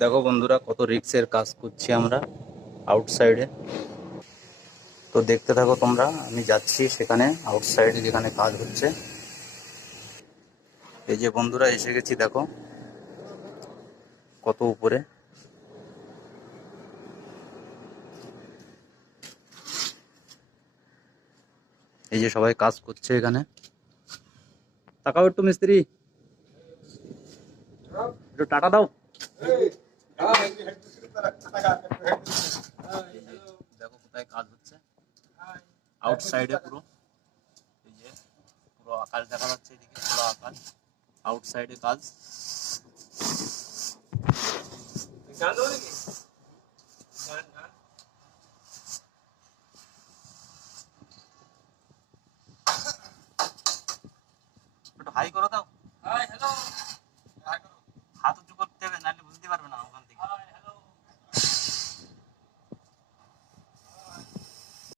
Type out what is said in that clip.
দেখো বন্ধুরা, কত রিক্সের কাজ করছি আমরা আউটসাইডে। তো দেখতে থাকো তোমরা, আমি যাচ্ছি সেখানে আউটসাইডে যেখানে কাজ হচ্ছে। এই যে বন্ধুরা, এসে গেছি, দেখো কত উপরে। এই যে সবাই কাজ করছে এখানে। তাকাও একটু মিস্ত্রি, একটু টাটা দাও। দেখো কোথায় কাজ হচ্ছে, আউটসাইডে পুরো। এই যে পুরো আকাশ দেখা যাচ্ছে, এদিকে খোলা আকাশ, আউটসাইডে কাজ।